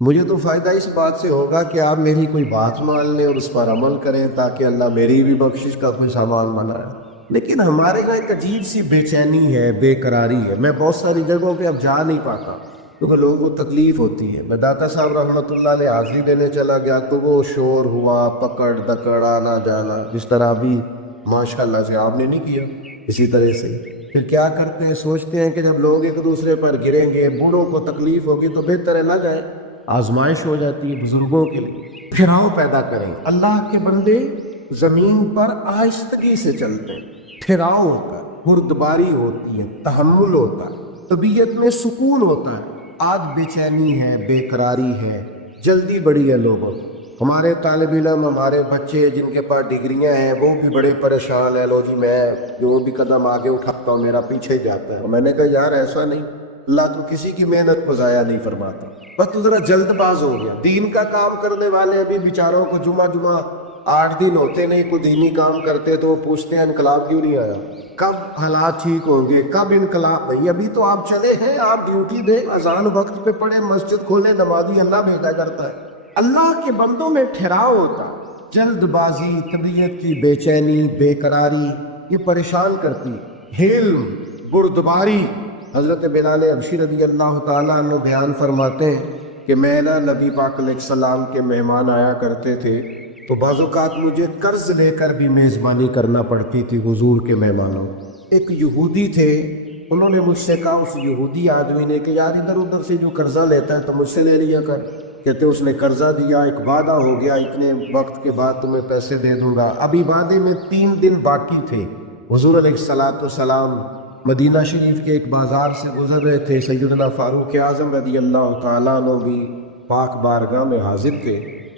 مجھے تو فائدہ اس بات سے ہوگا کہ آپ میری کوئی بات مان لیں اور اس پر عمل کریں تاکہ اللہ میری بھی بخشش کا کوئی سامان بنائے۔ لیکن ہمارے یہاں ایک عجیب سی بے چینی ہے، بے قراری ہے۔ میں بہت ساری جگہوں پہ اب جا نہیں پاتا کیونکہ لوگوں کو تکلیف ہوتی ہے۔ میں داتا صاحب رحمۃ اللہ علیہ حاضری دینے چلا گیا تو وہ شور ہوا، پکڑ دکڑ، آنا جانا، جس طرح ابھی ماشاء اللہ سے آپ نے نہیں کیا اسی طرح سے۔ پھر کیا کرتے ہیں، سوچتے ہیں کہ جب لوگ ایک دوسرے پر گریں گے، بوڑھوں کو تکلیف ہوگی تو بہتر ہے نہ جائیں، آزمائش ہو جاتی ہے بزرگوں کے لیے۔ پھراؤ پیدا کریں۔ اللہ کے بندے زمین پر آہستگی سے چلتے ہیں، پھراؤ ہوتا ہے، بردباری ہوتی ہے، تحمل ہوتا ہے، طبیعت میں سکون ہوتا ہے۔ آج بے چینی ہے، بے قراری ہے، جلدی بڑی ہے لوگوں کی۔ ہمارے طالب علم، ہمارے بچے جن کے پاس ڈگریاں ہیں وہ بھی بڑے پریشان ہیں، لو جی میں جو بھی قدم آگے اٹھاتا ہوں میرا پیچھے جاتا ہے۔ اور میں نے کہا یار ایسا نہیں، اللہ تو کسی کی محنت کو ضائع نہیں فرماتا، بس تو ذرا جلد باز ہو گیا۔ دین کا کام کرنے والے ابھی بیچاروں کو جمعہ 8 دن ہوتے نہیں کوئی دینی کام کرتے تو وہ پوچھتے ہیں انقلاب کیوں نہیں آیا، کب حالات ٹھیک ہوں گے، کب انقلاب۔ بھائی ابھی تو آپ چلے ہیں، آپ ڈیوٹی دیں، اذان وقت پہ پڑھیں، مسجد کھولیں، نمازی اللہ بھیجا کرتا ہے۔ اللہ کے بندوں میں ٹھہراؤ ہوتا، جلد بازی، طبیعت کی بے چینی، بے قراری، یہ پریشان کرتی ہے۔ حلم، بردباری۔ حضرت بلال حبشی رضی اللہ تعالیٰ عنہ بیان فرماتے ہیں کہ میں نا نبی پاک علیہ السلام کے مہمان آیا کرتے تھے تو بعض اوقات مجھے قرض لے کر بھی میزبانی کرنا پڑتی تھی حضور کے مہمانوں۔ ایک یہودی تھے، انہوں نے مجھ سے کہا، اس یہودی آدمی نے، کہ یار ادھر ادھر سے جو قرضہ لیتا ہے تو مجھ سے لے لیا کر۔ کہتے اس نے قرضہ دیا، ایک وعدہ ہو گیا اتنے وقت کے بعد تمہیں پیسے دے دوں گا۔ ابھی وعدے میں 3 دن باقی تھے۔ حضور علیہ السلام مدینہ شریف کے ایک بازار سے گزر رہے تھے، سیدنا فاروق اعظم رضی اللہ تعالیٰ عنہ بھی پاک بارگاہ میں حاضر تھے۔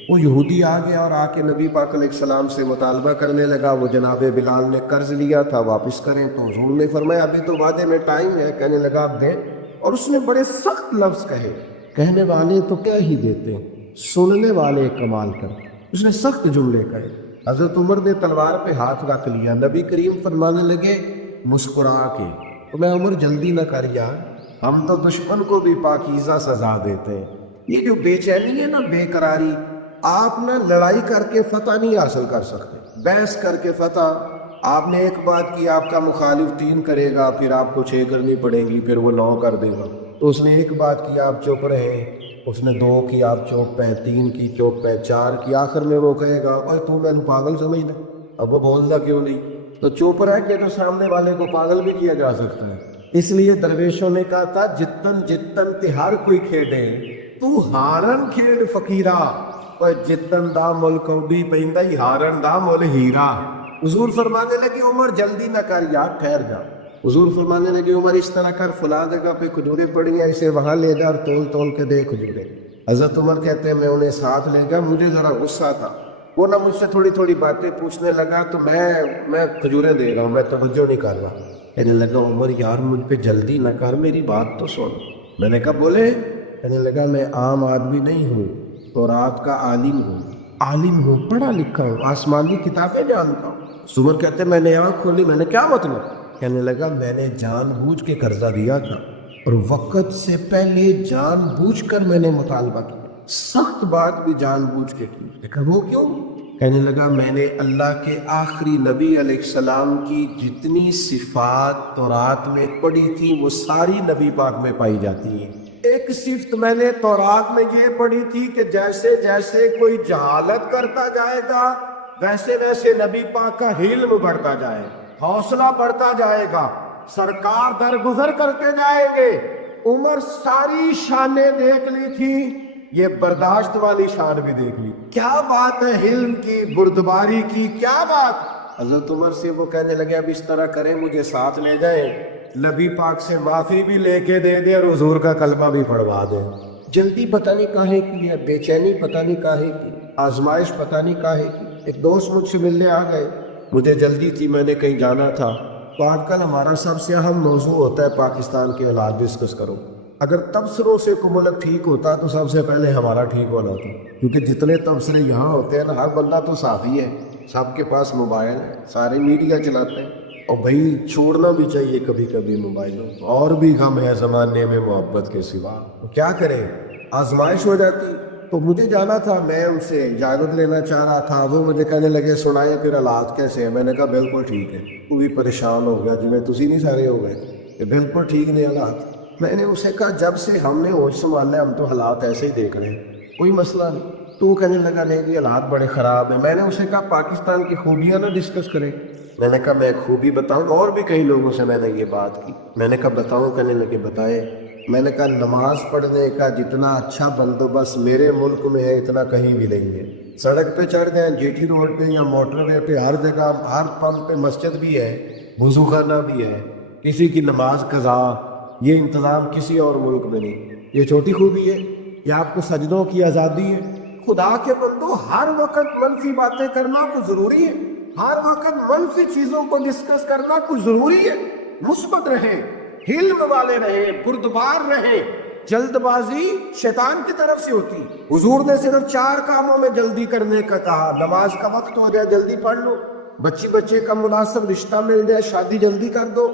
وہ یہودی آ گیا اور آ کے نبی پاک علیہ السلام سے مطالبہ کرنے لگا، وہ جناب بلال نے قرض لیا تھا واپس کریں، تو حضور نے فرمایا ابھی تو وعدے میں ٹائم ہے۔ کہنے لگا اب دیں، اور اس نے بڑے سخت لفظ کہے۔ کہنے والے تو کہہ ہی دیتے، سننے والے کمال کر۔ اس نے سخت جملے کہے۔ حضرت عمر نے تلوار پہ ہاتھ رکھ لیا، نبی کریم فرمانے لگے مسکرا کے، تو میں عمر جلدی نہ کر یار، ہم تو دشمن کو بھی پاکیزہ سزا دیتے ہیں۔ یہ جو بے چینی ہے نا، بے قراری، آپ نہ لڑائی کر کے فتح نہیں حاصل کر سکتے، بحث کر کے فتح۔ آپ نے ایک بات کی، آپ کا مخالف 3 کرے گا، پھر آپ کو 6 کرنی پڑیں گی، پھر وہ 9 کر دے گا۔ تو اس نے ایک بات کی، آپ چپ رہے، اس نے 2 کی، آپ چوپ پہ، 3 کی چوپ پہ، 4 کی، آخر میں وہ کہے گا اوے تو میں نے پاگل سمجھنا، اب وہ بولتا کیوں نہیں؟ تو چپ رہ کے تو سامنے والے کو پاگل بھی کیا جا سکتا ہے۔ اس لیے درویشوں نے کہا تھا جتن جتن تے ہر کوئی کھیڑے، تو ہارن کھیڑ فقیرا، اور جتن دا مل کوڈی پیندا ہی ہارن دا مل ہیرا۔ حضور فرمانے لگے عمر جلدی نہ کر یار، ٹھہر جا۔ حضور فرمانے لگے عمر اس طرح کر، فلاں جگہ پہ کھجوریں پڑی ہیں، اسے وہاں لے جا اور تول تول کے دے کھجوریں۔ حضرت عمر کہتے ہیں میں انہیں ساتھ لے گیا، مجھے ذرا غصہ تھا، وہ نہ مجھ سے تھوڑی تھوڑی باتیں پوچھنے لگا تو میں کھجوریں دے رہا ہوں، میں توجہ نہیں کر رہا۔ کہنے لگا عمر یار مجھ پہ جلدی نہ کر، میری بات تو سن۔ میں نے کہا بولے؟ کہنے لگا میں عام آدمی نہیں ہوں، تو رات کا عالم ہوں، عالم ہوں، پڑھا لکھا ہوں، آسمانی کتابیں جانتا ہوں۔ عمر کہتے میں نے آنکھ کھولی، میں نے کیا مطلب؟ کہنے لگا میں نے جان بوجھ کے قرضہ دیا تھا اور وقت سے پہلے جان بوجھ کر میں نے مطالبہ کیا، سخت بات بھی جان بوجھ کے کی۔ لیکن وہ کیوں؟ کہنے لگا میں نے اللہ کے آخری نبی علیہ السلام کی جتنی صفات تورات میں پڑھی تھی وہ ساری نبی پاک میں پائی جاتی ہیں۔ ایک صفت میں نے تورات میں یہ پڑھی تھی کہ جیسے جیسے کوئی جہالت کرتا جائے گا ویسے ویسے نبی پاک کا علم بڑھتا جائے گا، حوصلہ بڑھتا جائے گا، سرکار درگزر کرتے جائیں گے۔ عمر ساری شانیں دیکھ لی تھی، یہ برداشت والی شان بھی دیکھ لی۔ کیا بات ہے علم کی، بردباری کی، کیا بات۔ حضرت عمر سے وہ کہنے لگے اب اس طرح کریں مجھے ساتھ لے جائیں، نبی پاک سے معافی بھی لے کے دے دے اور حضور کا کلمہ بھی پڑھوا دیں۔ جلدی پتہ نہیں کاہے کی ہے، بے چینی پتہ نہیں کاہے کی، آزمائش پتہ نہیں کاہے کی۔ ایک دوست مجھ سے ملنے آ گئے، مجھے جلدی تھی، میں نے کہیں جانا تھا۔ تو آج کل ہمارا سب سے اہم موضوع ہوتا ہے پاکستان کے حالات ڈسکس کرو۔ اگر تبصروں سے کوئی ملک ٹھیک ہوتا تو سب سے پہلے ہمارا ٹھیک ہونا تھا، کیونکہ جتنے تبصرے یہاں ہوتے ہیں نا، ہر بندہ تو صحافی ہے، سب کے پاس موبائل ہے، سارے میڈیا چلاتے ہیں، اور بھائی چھوڑنا بھی چاہیے کبھی کبھی موبائل، اور بھی غم ہے زمانے میں محبت کے سوا، تو کیا کریں؟ آزمائش ہو جاتی. تو مجھے جانا تھا, میں ان سے اجازت لینا چاہ رہا تھا. وہ مجھے کہنے لگے سنائے پھر حالات کیسے ہیں. میں نے کہا بالکل ٹھیک ہے. وہ بھی پریشان ہو گیا, جی میں تسی نہیں سارے ہو گئے کہ بالکل ٹھیک نہیں حالات. میں نے اسے کہا جب سے ہم نے ہوش سنبھالا ہم تو حالات ایسے ہی دیکھ رہے ہیں, کوئی مسئلہ نہیں. تو وہ کہنے لگا نہیں جی حالات بڑے خراب ہیں. میں نے اسے کہا پاکستان کی خوبیاں نہ ڈسکس کریں. میں نے کہا میں ایک خوبی بتاؤں, اور بھی کئی لوگوں سے میں نے یہ بات کی. میں نے کہا بتاؤں, کہنے لگے بتائے. میں نے کہا نماز پڑھنے کا جتنا اچھا بندوبست میرے ملک میں ہے اتنا کہیں بھی نہیں ہے. سڑک پہ چڑھ جائیں جی ٹی روڈ پہ یا موٹر وے پہ, ہر جگہ ہر پمپ پہ مسجد بھی ہے, وضو خانہ بھی ہے, کسی کی نماز قضا. یہ انتظام کسی اور ملک میں نہیں. یہ چھوٹی خوبی ہے. یہ آپ کو سجدوں کی آزادی ہے. خدا کے بندو ہر وقت منفی باتیں کرنا کوئی ضروری ہے؟ ہر وقت منفی چیزوں کو ڈسکس کرنا کوئی ضروری ہے؟ مثبت رہیں, علم والے رہیں, بردبار رہیں. جلد بازی شیطان کی طرف سے ہوتی. حضور نے صرف 4 کاموں میں جلدی کرنے کا کہا. نماز کا وقت ہو جائے جلدی پڑھ لو, بچے کا مناسب رشتہ مل جائے شادی جلدی کر دو.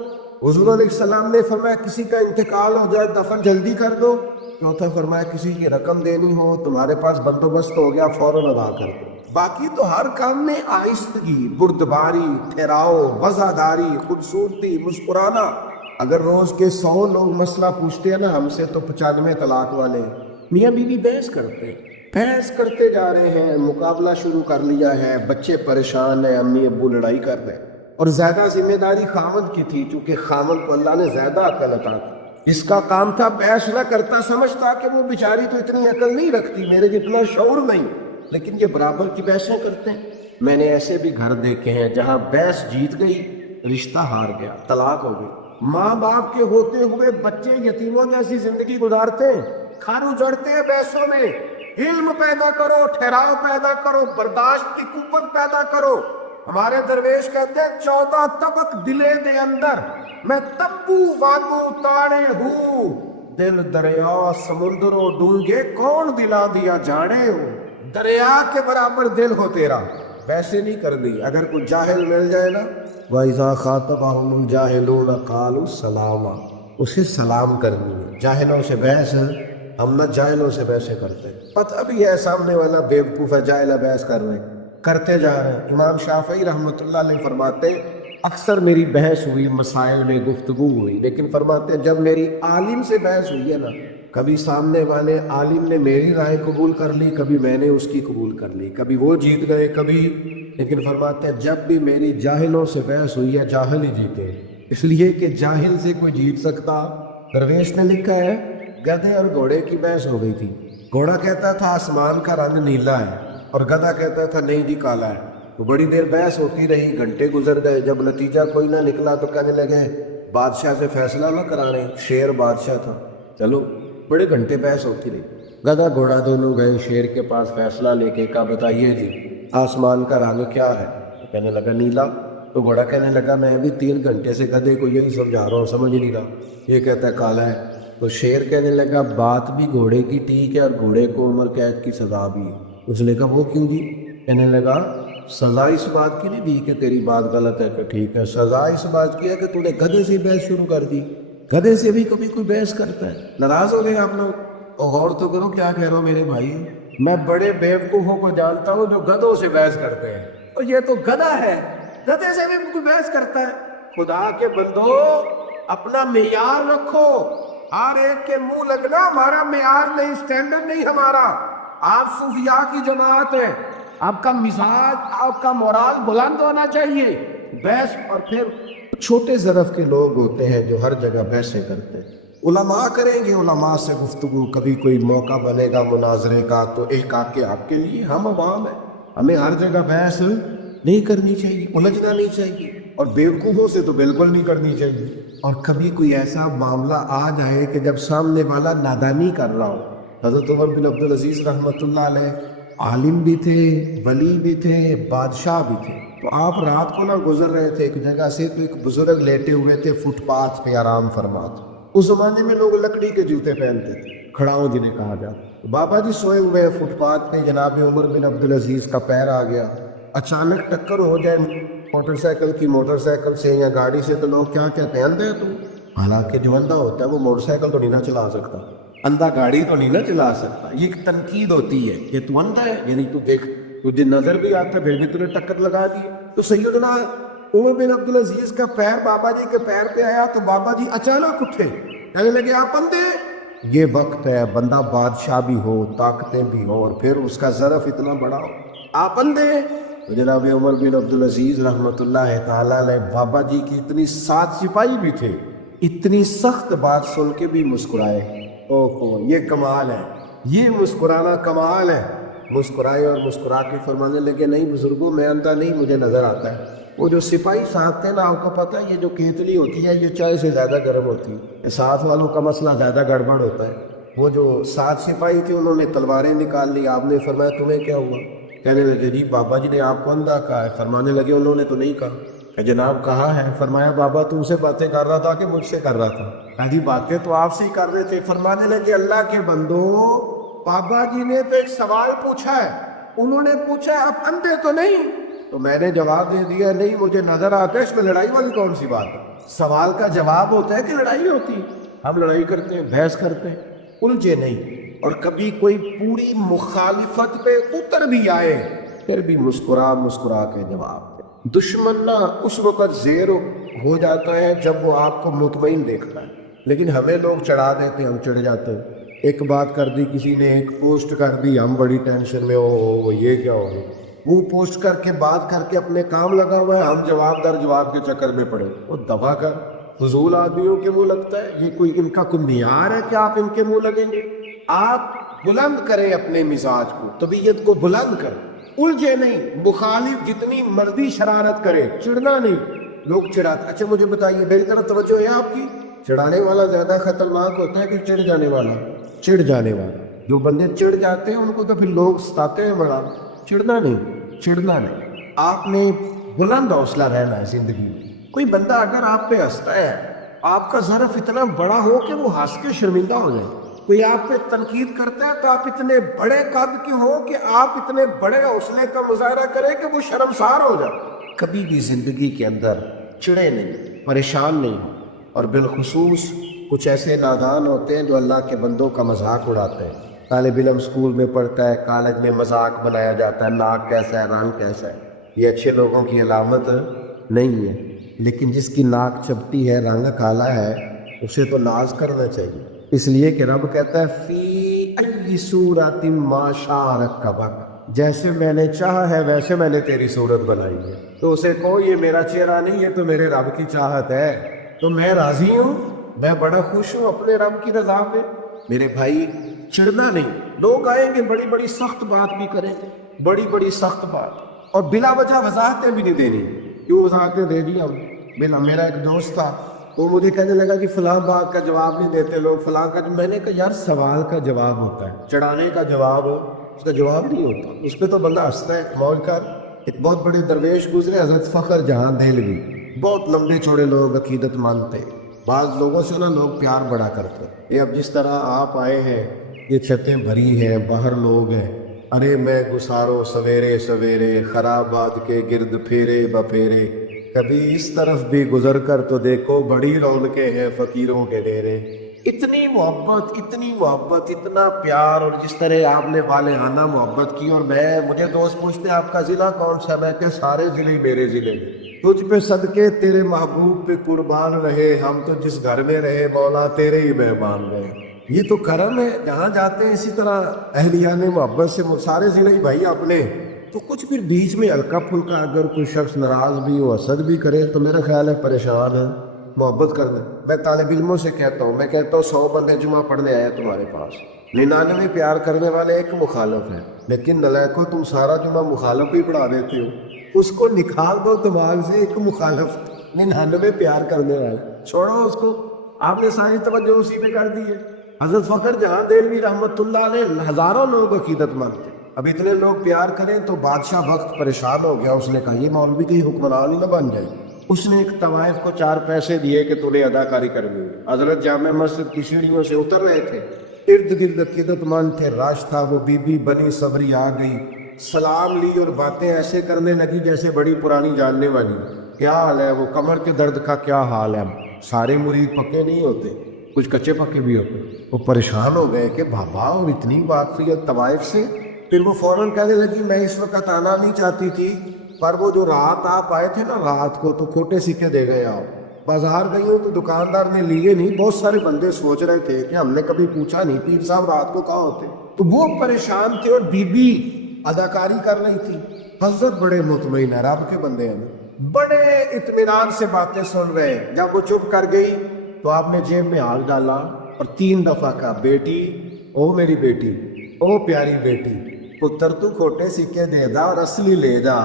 حضور علیہ السلام نے فرمایا کسی کا انتقال ہو جائے دفن جلدی کر دو. چوتھا فرمایا کسی کی رقم دینی ہو تمہارے پاس بندوبست ہو گیا فوراً ادا کر دو. باقی تو ہر کام میں آہستگی, بردباری, ٹھہراؤ, وفاداری, خوبصورتی, مسکرانا. اگر روز کے 100 لوگ مسئلہ پوچھتے ہیں نا ہم سے تو 95 طلاق والے ہیں. میاں بیوی بحث کرتے جا رہے ہیں, مقابلہ شروع کر لیا ہے, بچے پریشان ہیں, امی ابو لڑائی کر رہے ہیں. اور زیادہ ذمہ داری خاوند کی تھی چونکہ خاوند کو اللہ نے زیادہ عقل عطا کی. اس کا کام تھا بحث نہ کرتا, سمجھتا کہ وہ بیچاری تو اتنی عقل نہیں رکھتی, میرے جتنا شعور نہیں, لیکن یہ برابر کی بحثیں کرتے ہیں. میں نے ایسے بھی گھر دیکھے ہیں جہاں بحث جیت گئی رشتہ ہار گیا, طلاق ہو گئی. ماں باپ کے ہوتے ہوئے بچے یتیموں جیسی زندگی گزارتے ہیں, کھر اجڑتے ہیں بحثوں میں. علم پیدا کرو, ٹھہراؤ پیدا کرو, برداشت کی قوت پیدا کرو. ہمارے درویش کہتے ہیں 14 طبق دلے دے اندر میں تبو وانگو تاڑے ہوں, دل دریا سمندروں ڈونگے کون دلا دیا جاڑے ہو. دریا کے برابر دل ہو تیرا, ویسے نہیں کر دی. اگر کوئی جاہل مل جائے نا, وَإِذَا خَاطَبَهُمُ الْجَاهِلُونَ قَالُوا سَلَامًا, اسے سلام کرنی ہے. جاہلوں سے بحث, ہم نہ جاہلوں سے بحثیں کرتے ہیں. پتہ بھی ہے سامنے والا بیوقوف ہے, جاہل بحث کر رہے ہیں, کرتے جا رہے ہیں. امام شافعی رحمۃ اللہ علیہ فرماتے ہیں اکثر میری بحث ہوئی, مسائل میں گفتگو ہوئی, لیکن فرماتے ہیں جب میری عالم سے بحث ہوئی ہے نا, کبھی سامنے والے عالم نے میری رائے قبول کر لی, کبھی میں نے اس کی قبول کر لی, کبھی وہ جیت گئے کبھی. لیکن فرماتے ہیں جب بھی میری جاہلوں سے بحث ہوئی ہے جاہل ہی جیتے, اس لیے کہ جاہل سے کوئی جیت سکتا. درویش نے لکھا ہے گدھے اور گھوڑے کی بحث ہو گئی تھی. گھوڑا کہتا تھا آسمان کا رنگ نیلا ہے اور گدھا کہتا تھا نہیں جی کالا ہے. تو بڑی دیر بحث ہوتی رہی, گھنٹے گزر گئے. جب نتیجہ کوئی نہ نکلا تو کہنے لگے بادشاہ سے فیصلہ نہ کرانے, شیر بادشاہ تھا. چلو بڑے گھنٹے بحث ہوتی رہی. گدھا گھوڑا دونوں گئے شیر کے پاس, فیصلہ لے کے کہا بتائیے جی آسمان کا رنگ کیا ہے. کہنے لگا نیلا. تو گھوڑا کہنے لگا میں بھی 3 گھنٹے سے گدھے کو یہی سمجھا رہا ہوں, سمجھ نہیں رہا, یہ کہتا ہے کالا ہے. تو شیر کہنے لگا بات بھی گھوڑے کی ٹھیک ہے اور گھوڑے کو عمر قید کی سزا بھی. اس نے کہا وہ کیوں جی؟ کہنے لگا سزا اس بات کی نہیں دی کہ تیری بات غلط ہے کہ ٹھیک ہے, سزا اس بات کی ہے کہ تو نے گدھے سے بحث شروع کر دی. گدھے سے بھی کبھی کوئی بحث کرتا ہے. ناراض ہو گئے آپ لوگ؟ غور تو کرو کیا کہہ رہا ہوں میرے بھائی. میں بڑے بیوقوفوں کو جانتا ہوں جو گدھوں سے بحث کرتے ہیں, اور یہ تو گدھا ہے, گدھے سے بھی کوئی بحث کرتا ہے. خدا کے بندو اپنا معیار رکھو. ہر ایک کے منہ لگنا ہمارا معیار نہیں, سٹینڈرڈ نہیں ہمارا. آپ صوفیاء کی جماعت ہے, آپ کا مزاج, آپ کا مورال بلند ہونا چاہیے. بحث, اور پھر چھوٹے ظرف کے لوگ ہوتے ہیں جو ہر جگہ بحثیں کرتے ہیں. علماء کریں گے علماء سے گفتگو, کبھی کوئی موقع بنے گا مناظرے کا تو ایک آ کے آپ کے لیے. ہم عوام ہیں, ہمیں ہر جگہ بحث نہیں کرنی چاہیے, الجھنا نہیں چاہیے, اور بیوقوفوں سے تو بالکل نہیں کرنی چاہیے. اور کبھی کوئی ایسا معاملہ آ جائے کہ جب سامنے والا نادانی کر رہا ہو. حضرت عمر بن عبدالعزیز رحمۃ اللہ علیہ عالم بھی تھے, ولی بھی تھے, بادشاہ بھی تھے. تو آپ رات کو نہ گزر رہے تھے ایک جگہ سے, تو ایک بزرگ لیٹے ہوئے تھے فٹ پاتھ پہ آرام فرما. اس زمانے میں لوگ لکڑی کے جوتے پہنتے تھے, کھڑاؤں جنہیں کہا جاتا. بابا جی سوئے ہوئے فٹ پاتھ پہ, جناب عمر بن عبدالعزیز کا پیر آ گیا. اچانک ٹکر ہو جائے موٹر سائیکل سے یا گاڑی سے تو لوگ کیا کہتے ہیں اندھے تو, حالانکہ جو اندھا ہوتا ہے وہ موٹر سائیکل تو نہیں نہ چلا سکتا. اندھا گاڑی تو نہیں نہ چلا سکتا. یہ ایک تنقید ہوتی ہے کہ تو اندھا ہے, یعنی تو دیکھ, تجھے نظر بھی آتا ہے پھر بھی تُونے ٹکر لگا دی. تو سیدنا عمر بن عبدالعزیز کا پیر بابا جی کے پیر پہ آیا تو بابا جی اچانک اٹھے, کہنے لگے آپ اندھے ہیں. یہ وقت ہے بندہ بادشاہ بھی ہو, طاقتیں بھی ہو, اور پھر اس کا ظرف اتنا بڑا ہو, آپ اندھے ہیں. تو جناب عمر بن عبدالعزیز رحمۃ اللہ تعالیٰ علیہ بابا جی کی اتنی 7 سپاہی بھی تھے, اتنی سخت بات سن کے بھی مسکرائے. اوہ یہ کمال ہے, یہ مسکرانا کمال ہے. مسکرائے اور مسکرا کے فرمانے لگے نہیں بزرگوں میں اندھا نہیں, مجھے نظر آتا ہے. وہ جو سپاہی ساتھ تھے نا, آپ کو پتہ ہے یہ جو کیتلی ہوتی ہے یہ چائے سے زیادہ گرم ہوتی ہے, ساتھ والوں کا مسئلہ زیادہ گڑبڑ ہوتا ہے. وہ جو 7 سپاہی تھے انہوں نے تلواریں نکال لی. آپ نے فرمایا تمہیں کیا ہوا؟ کہنے لگے جی بابا جی نے آپ کو اندھا کہا ہے. فرمانے لگے انہوں نے تو نہیں کہا. کہ جناب کہا ہے. فرمایا بابا تم سے باتیں کر رہا تھا کہ مجھ سے کر رہا تھا؟ کہا جی باتیں تو آپ سے ہی کر رہے تھے. فرمانے لگے اللہ کے بندو, بابا جی نے تو ایک سوال پوچھا ہے, انہوں نے پوچھا آپ اندھے تو نہیں؟ تو میں نے جواب دے دیا نہیں مجھے نظر آتا ہے. اس میں لڑائی والی کون سی بات ہے؟ سوال کا جواب ہوتا ہے کہ لڑائی ہوتی ہے. ہم لڑائی کرتے ہیں, بحث کرتے ہیں, الجھے نہیں. اور کبھی کوئی پوری مخالفت پہ اتر بھی آئے پھر بھی مسکرا مسکرا کے جواب دے. دشمن نہ اس وقت زیر ہو جاتا ہے جب وہ آپ کو مطمئن دیکھتا ہے, لیکن ہمیں لوگ چڑھا دیتے ہیں, ہم چڑھ جاتے ہیں. ایک بات کر دی کسی نے, ایک پوسٹ کر دی, ہم بڑی ٹینشن میں ہو یہ کیا ہو. وہ پوسٹ کر کے بات کر کے اپنے کام لگا ہوا ہے, ہم جواب در جواب کے چکر میں پڑے. وہ دفع کر, فضول آدمیوں کے منہ لگتا ہے. یہ کوئی ان کا کوئی معیار ہے کہ آپ ان کے منہ لگیں گے؟ آپ بلند کریں اپنے مزاج کو, طبیعت کو بلند کریں, الجھے نہیں. مخالف جتنی مرضی شرارت کرے, چڑھنا نہیں. لوگ چڑھاتے. اچھا مجھے بتائیے, میری طرف توجہ ہے آپ کی, چڑھانے والا زیادہ خطرناک ہوتا ہے کہ چڑھ جانے والا؟ چڑھ جانے والا. جو بندے چڑھ جاتے ہیں ان کو تو پھر لوگ ستاتے ہیں بڑا. چڑھنا نہیں, چڑھنا نہیں. آپ نے بلند حوصلہ رہنا ہے زندگی میں. کوئی بندہ اگر آپ پہ ہنستا ہے, آپ کا ظرف اتنا بڑا ہو کہ وہ ہنس کے شرمندہ ہو جائے. کوئی آپ پہ تنقید کرتا ہے تو آپ اتنے بڑے قد کے ہو کہ آپ اتنے بڑے حوصلے کا مظاہرہ کریں کہ وہ شرمسار ہو جائے. کبھی بھی زندگی کے اندر چڑھے نہیں, پریشان نہیں. اور بالخصوص کچھ ایسے نادان ہوتے ہیں جو اللہ کے بندوں کا مذاق اڑاتے ہیں. طالب علم اسکول میں پڑھتا ہے, کالج میں مذاق بنایا جاتا ہے, ناک کیسا ہے, رنگ کیسا ہے. یہ اچھے لوگوں کی علامت نہیں ہے. لیکن جس کی ناک چپٹی ہے, رنگ کالا ہے, اسے تو ناز کرنا چاہیے. اس لیے کہ رب کہتا ہے فی ای صورت ما شاء رکبک, جیسے میں نے چاہا ہے ویسے میں نے تیری صورت بنائی ہے. تو اسے کہو یہ میرا چہرہ نہیں, یہ تو میرے رب کی چاہت ہے. تو میں راضی ہوں, میں بڑا خوش ہوں اپنے رب کی رضا پہ. میرے بھائی چڑھنا نہیں. لوگ آئیں گے بڑی بڑی سخت بات بھی کریں گے, بڑی بڑی سخت بات, اور بلا وجہ وضاحتیں بھی نہیں دینی. کیوں وضاحتیں دے دی ہم؟ میرا ایک دوست تھا, وہ مجھے کہنے لگا کہ فلاں بات کا جواب نہیں دیتے لوگ, فلاں کا. میں نے کہا یار سوال کا جواب ہوتا ہے, چڑھانے کا جواب ہو, اس کا جواب نہیں ہوتا. اس پہ تو بندہ ہنستا ہے. موج کا ایک بہت بڑے درویش گزرے, حضرت فخر جہاں دہلوی, بہت لمبے چوڑے لوگ, عقیدت مند تھے. بعض لوگوں سے نا لوگ پیار بڑا کرتے. یہ اب جس طرح آپ آئے ہیں, یہ چھتیں بھری ہیں, باہر لوگ ہیں, ارے میں گسارو سویرے سویرے, خرابات کے گرد پھیرے بپھیرے, کبھی اس طرف بھی گزر کر تو دیکھو, بڑی رونقیں ہیں فقیروں کے ڈیرے. اتنی محبت, اتنا پیار, اور جس طرح آپ نے والہانہ محبت کی. اور مجھے دوست پوچھتے ہیں آپ کا ضلع کون سا, میں کہ سارے ضلع میرے ضلع میں. تجھ پہ صدقے تیرے محبوب پہ قربان رہے, ہم تو جس گھر میں رہے مولا تیرے ہی مہمان رہے. یہ تو کرم ہے, جہاں جاتے ہیں اسی طرح اہلیان محبت سے سارے ضلع ہی بھائی اپنے. تو کچھ پھر بیچ میں ہلکا پھلکا اگر کوئی شخص ناراض بھی ہو, حسد بھی کرے, تو میرا خیال ہے پریشان ہے, محبت کر دیں. میں طالب علموں سے کہتا ہوں, میں کہتا ہوں 100 بندے جمعہ پڑھنے آئے تمہارے پاس, 99 پیار کرنے والے ایک مخالف ہے, لیکن نلائکو تم سارا جمعہ مخالف ہی پڑھا دیتے ہو. اس کو نکال دو دماغ سے, ایک مخالف 99 پیار کرنے والے, چھوڑو اس کو. آپ نے ساری توجہ اسی پہ کر دی ہے. حضرت فخر جہاں دہلوی رحمۃ اللہ علیہ, ہزاروں لوگ عقیدت مند تھے. اب اتنے لوگ پیار کریں تو بادشاہ وقت پریشان ہو گیا. اس نے کہا یہ مولوی کہیں حکمران ہی نہ بن جائے. اس نے ایک طوائف کو 4 پیسے دیے کہ تمہیں اداکاری کرنی ہے. حضرت جامع مسجد کی سیڑھیوں سے اتر رہے تھے, ارد گرد عقیدت مند تھے, راش تھا. وہ بی بی بنی صبری آ گئی, سلام لی اور باتیں ایسے کرنے لگی جیسے بڑی پرانی جاننے والی. کیا حال ہے؟ وہ کمر کے درد کا کیا حال ہے؟ سارے مرید پکے نہیں ہوتے. کچھ کچے پکے بھی ہوتے. وہ پریشان ہو گئے کہ بابا اور اتنی بات ہوئی ہے طوائف سے. پھر وہ فوراً کہنے لگی میں اس وقت آنا نہیں چاہتی تھی، پر وہ جو رات آپ آئے تھے نا رات کو تو کھوٹے سکے دے گئے آپ. بازار گئی ہوں تو دکاندار نے لیے نہیں. بہت سارے بندے سوچ رہے تھے کہ ہم نے کبھی پوچھا نہیں پیر صاحب رات کو کہاں ہوتے. تو وہ پریشان تھے اور بی بی اداکاری کر رہی تھی. حضرت بڑے مطمئن ہے، رب کے بندے ہیں، بڑے اطمینان سے باتیں سن رہے ہیں. جب وہ چپ کر گئی تو آپ نے جیب میں ہاتھ ڈالا اور 3 دفعہ کہا بیٹی، او میری بیٹی، او پیاری بیٹی، پتر تو کھوٹے سکے دے دا اور اصلی لے جا.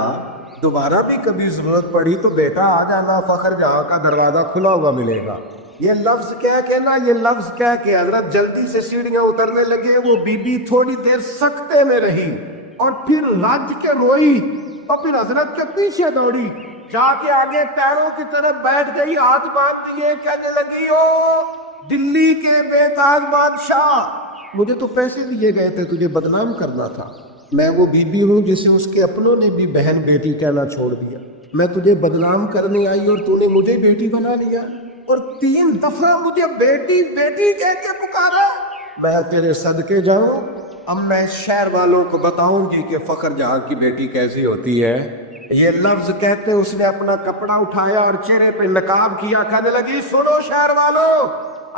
دوبارہ بھی کبھی ضرورت پڑی تو بیٹا آ جانا، فخر جہاں کا دروازہ کھلا ہوا ملے گا. یہ لفظ کہہ کے نا، یہ لفظ کہہ کے حضرت جلدی سے سیڑھیاں اترنے لگے. وہ بی بی تھوڑی دیر سکتے میں رہی اور پھر رج کے روئی اور پھر حضرت کے پیچھے دوڑی، جا کے آگے پیروں کی طرف بیٹھ گئی، ہاتھ باندھ دیے، کہنے لگی او دلی کے بے تاج بادشاہ، مجھے تو پیسے دیے گئے تھے تجھے بدنام کرنا تھا. میں وہ بی بی ہوں جسے اس کے اپنوں نے بھی بہن بیٹی کہنا چھوڑ دیا. میں تجھے بدنام کرنے آئی اور تو نے مجھے بیٹی بنا لیا اور 3 دفعہ مجھے بیٹی بیٹی کہہ کے پکارا. میں تیرے صدقے جاؤں، اب میں شہر والوں کو بتاؤں گی کہ فخر جہاں کی بیٹی کیسی ہوتی ہے. یہ لفظ کہتے اس نے اپنا کپڑا اٹھایا اور چہرے پہ نقاب کیا، کہنے لگی سنو شہر والوں،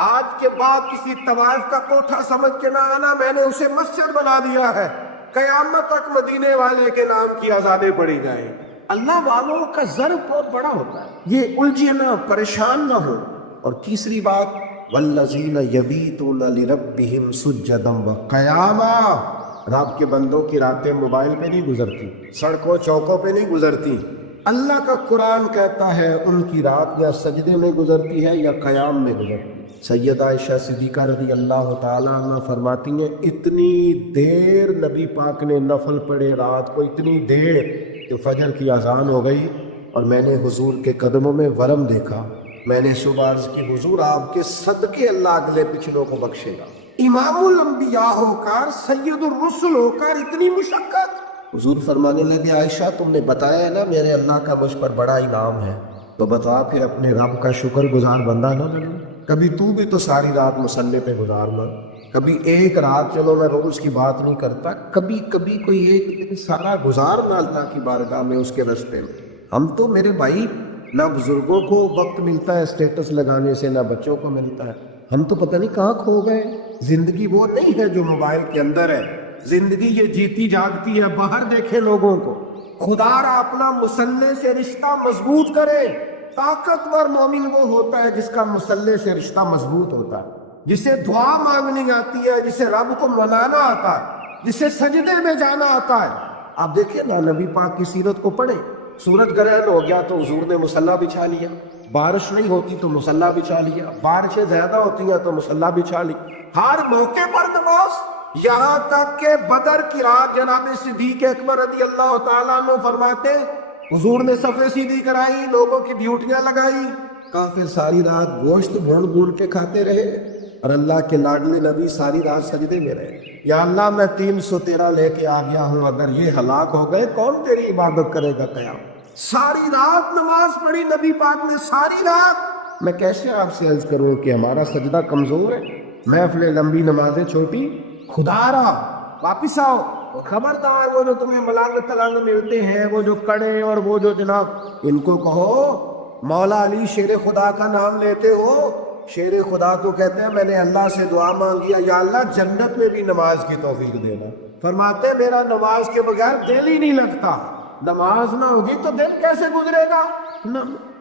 آج کے بعد کسی طوائف کا کوٹھا سمجھ کے نہ آنا، میں نے اسے مسجد بنا دیا ہے. قیامت تک مدینے والے کے نام کی آزادیں پڑی جائیں. اللہ والوں کا ضرب بہت بڑا ہوتا ہے، یہ الجھے نہ، پریشان نہ ہو. اور تیسری بات والذین یبیتون لربہم سجدا وقیاما، رب کے بندوں کی راتیں موبائل پہ نہیں گزرتی، سڑکوں چوکوں پہ نہیں گزرتی. اللہ کا قرآن کہتا ہے ان کی رات یا سجدے میں گزرتی ہے یا قیام میں گزرتی ہے. سیدہ عائشہ صدیقہ رضی اللہ تعالیٰ عنہ فرماتی ہیں اتنی دیر نبی پاک نے نفل پڑھے رات کو، اتنی دیر کہ فجر کی اذان ہو گئی اور میں نے حضور کے قدموں میں ورم دیکھا. میں نے صبح عرض کی حضور آپ کے صدقے اللہ اگلے پچھلوں کو بخشے گا. امام الانبیاء ہو کر، سید الرسل ہو کر اتنی مشقت. حضور فرمانے لگے عائشہ تم نے بتایا ہے نا میرے اللہ کا مجھ پر بڑا انعام ہے، تو بتا پھر اپنے رب کا شکر گزار بندہ نہ بنوں. کبھی تو بھی تو ساری رات مصلی پہ گزارنا، کبھی ایک رات، چلو میں روز کی بات نہیں کرتا، کبھی کبھی کوئی ایک دن سارا گزارنا اللہ کی بارگاہ میں اس کے راستے میں. ہم تو میرے بھائی نہ بزرگوں کو وقت ملتا ہے اسٹیٹس لگانے سے، نہ بچوں کو ملتا ہے. ہم تو پتہ نہیں کہاں کھو گئے. زندگی وہ نہیں ہے جو موبائل کے اندر ہے، زندگی یہ جیتی جاگتی ہے. باہر دیکھے لوگوں کو. خدا را اپنا مصلی سے رشتہ مضبوط کرے. طاقتور مومن وہ ہوتا ہے جس کا مصلی سے رشتہ مضبوط ہوتا ہے، جسے دعا مانگنی آتی ہے، جسے رب کو منانا آتا ہے، جسے سجدے میں جانا آتا ہے. آپ دیکھیں نا نبی پاک کی سیرت کو پڑھیں. سورج گرہن ہو گیا تو حضور نے مصلی بچھا لیا، بارش نہیں ہوتی تو مصلی بچھا لیا، بارشیں زیادہ ہوتی ہیں تو مصلی بچھا لی. ہر موقع پر نماز. یہاں تک کہ بدر کی رات جناب صدیق اکبر رضی اللہ تعالیٰ عنہ فرماتے حضور نے صفیں سیدھی کرائی، لوگوں کی ڈیوٹیاں لگائی، کافر ساری رات گوشت بھون بھون کے کھاتے رہے اور اللہ کے لاڈلے نبی ساری رات سجدے میں رہے. یا اللہ میں 313 لے کے آ گیا ہوں، اگر یہ ہلاک ہو گئے کون تیری عبادت کرے گا قیام. ساری رات نماز پڑھی نبی پاک نے، ساری رات. میں کیسے آپ سے عرض کروں کہ ہمارا سجدہ کمزور ہے، محفلیں لمبی نمازیں چھوٹی. خدا را واپس آؤ. خبردار وہ جو تمہیں ملانگ تلانگ ملتے ہیں، وہ جو کڑے اور وہ جو جناب، ان کو کہو مولا علی شیر خدا کا نام لیتے ہو. شیر خدا تو کہتے ہیں میں نے اللہ سے دعا مانگی یا اللہ جنت میں بھی نماز کی توفیق دینا. فرماتے ہیں میرا نماز کے بغیر دل ہی نہیں لگتا. نماز نہ ہوگی تو دل کیسے گزرے گا. نہ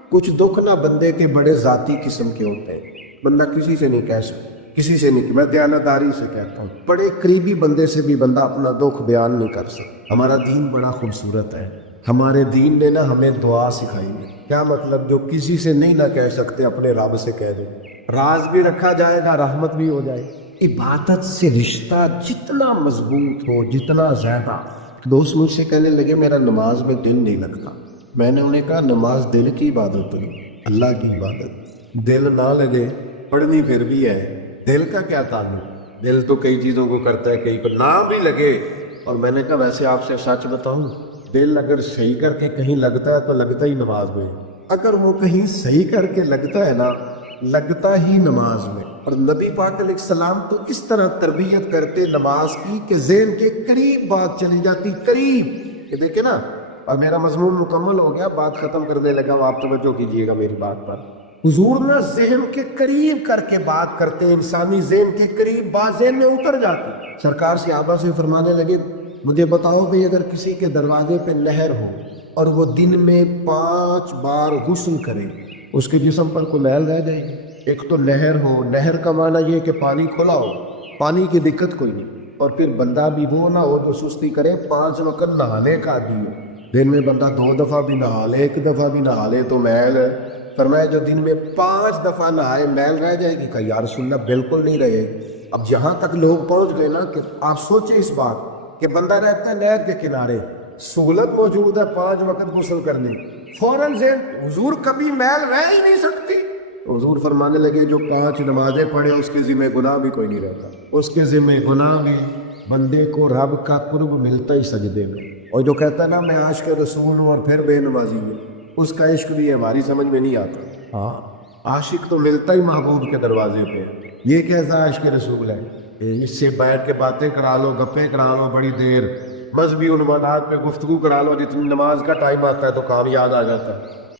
کچھ دکھ نہ بندے کے بڑے ذاتی قسم کے ہوتے ہیں، بندہ کسی سے نہیں کہہ سکتا، کسی سے نہیں. میں دیانتداری سے کہتا ہوں بڑے قریبی بندے سے بھی بندہ اپنا دکھ بیان نہیں کر سکتا. ہمارا دین بڑا خوبصورت ہے. ہمارے دین نے نا ہمیں دعا سکھائی ہے. کیا مطلب؟ جو کسی سے نہیں نہ کہہ سکتے اپنے رب سے کہہ دیں. راز بھی رکھا جائے گا، رحمت بھی ہو جائے. عبادت سے رشتہ جتنا مضبوط ہو، جتنا زیادہ. دوست مجھ سے کہنے لگے میرا نماز میں دل نہیں لگتا. میں نے انہیں کہا نماز دل کی عبادت ہوئی، اللہ کی عبادت. دل نہ لگے پڑھنی پھر بھی ہے. دل کا کیا تعلق؟ دل تو کئی چیزوں کو کرتا ہے، کئی کو نہ بھی لگے. اور میں نے کہا ویسے آپ سے سچ بتاؤں، دل اگر صحیح کر کے کہیں لگتا ہے تو لگتا ہی نماز میں. اگر وہ کہیں صحیح کر کے لگتا ہے نا، لگتا ہی نماز میں. اور نبی پاک علیہ السلام تو اس طرح تربیت کرتے نماز کی کہ ذہن کے قریب بات چلی جاتی, قریب. یہ دیکھیں نا, اور میرا مضمون مکمل ہو گیا, بات ختم کرنے لگا ہوں, آپ توجہ کیجئے گا میری بات پر. حضور نا ذہن کے قریب کر کے بات کرتے ہیں, انسانی ذہن کے قریب بات ذہن میں اتر جاتی. سرکار صحابہ سے فرمانے لگے, مجھے بتاؤ بھئی اگر کسی کے دروازے پہ نہر ہو اور وہ دن میں 5 بار غسل کرے, اس کے جسم پر کوئی میل رہ جائے گی؟ ایک تو نہر ہو, نہر کا معنی یہ کہ پانی کھلا ہو, پانی کی دقت کوئی نہیں. اور پھر بندہ بھی وہ نہ ہو جو سستی کرے, 5 وقت نہانے کا عادی ہو. دن میں بندہ 2 دفعہ بھی نہا لے, 1 دفعہ بھی نہا لے تو میل ہے. فرمایا جو دن میں 5 دفعہ نہائے میل رہ جائے گی؟ کہا یا رسول اللہ بالکل نہیں رہے گی. اب جہاں تک لوگ پہنچ گئے نا کہ آپ سوچیں اس بات کہ بندہ رہتا ہے نہر کے کنارے, سہولت موجود ہے 5 وقت غسل کرنے, فوراً ذہن حضور کبھی میل رہ ہی نہیں سکتی. حضور فرمانے لگے جو 5 نمازیں پڑھے اس کے ذمہ گناہ بھی کوئی نہیں رہتا, اس کے ذمہ گناہ بھی. بندے کو رب کا قرب ملتا ہی سجدے میں. اور جو کہتا ہے نا میں عاشق رسول ہوں اور پھر بے نمازی ہوں, اس کا عشق بھی ہماری سمجھ میں نہیں آتا. ہاں, عاشق تو ملتا ہی محبوب کے دروازے پہ. یہ کیسا عاشق رسول ہے؟ اس سے بیٹھ کے باتیں کرا لو, گپیں کرا لو بڑی دیر, مذہبی عنوانات پہ گفتگو کرا لو, جتنی نماز کا ٹائم آتا ہے تو کام یاد آ جاتا ہے.